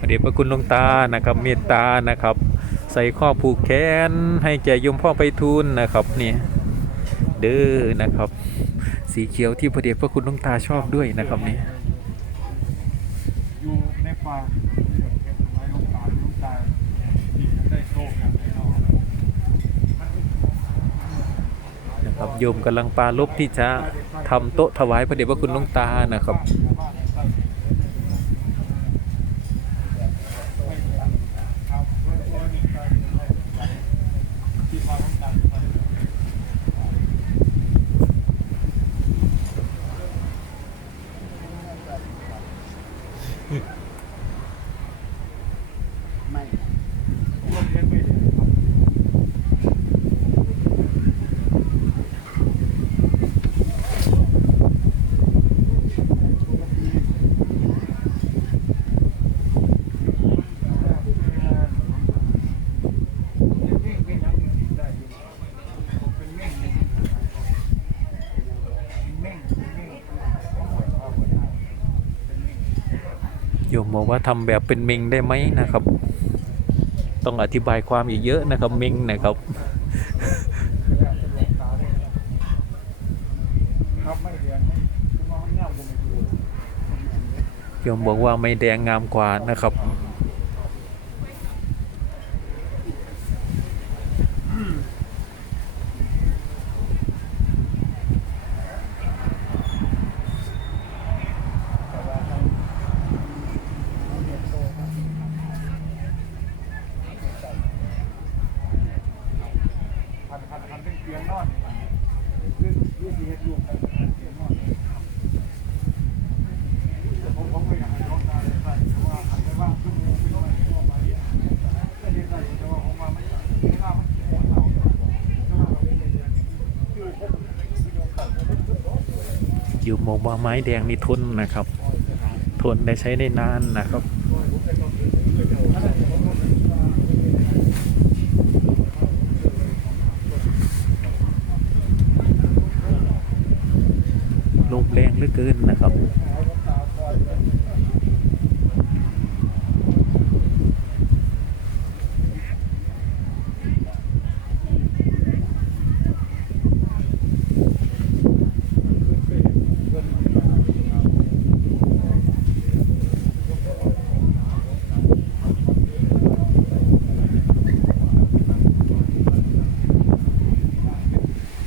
พระเดชพระคุณหลวงตานะครับ เมตตานะครับ ใส่ข้อผูกแขนให้แก่ยมพ่อไปทูลนะครับนี่เด้อนะครับ สีเขียวที่พระเดชพระคุณหลวงตาชอบด้วยนะครับนี่อยู่ในป่าหลวงตาลูกตาที่จะได้โชคอย่างแน่นอนนะครับโยมกำลังปารบที่จะทำโต๊ะถวายพระเดชพระคุณหลวงตานะครับ ไม่รถเล็กไม่เห็นครับ โยมบอกว่าทำแบบเป็นเมงได้ไหมนะครับ ต้องอธิบายความอีกเยอะนะครับเมงนะครับโยมบอกว่าไม่แดงงามกว่านะครับ นพันพันเตียงนอนยืดยืดเฮ็ดลูกกันเตียงนอนผมผมไม่อยากให้ร้องตาเลยใส่เพราะว่าหันไปว่างขึ้นมูขึ้นมาทั่วไปไม่ได้ใส่แต่ว่าผมว่ามันไม่น่ามันเสียเราคือผมอยู่มองว่าไม้แดงนี่ทนนะครับ ทนได้ใช้ได้นานนะครับ ลมแรง เหลือเกินนะครับ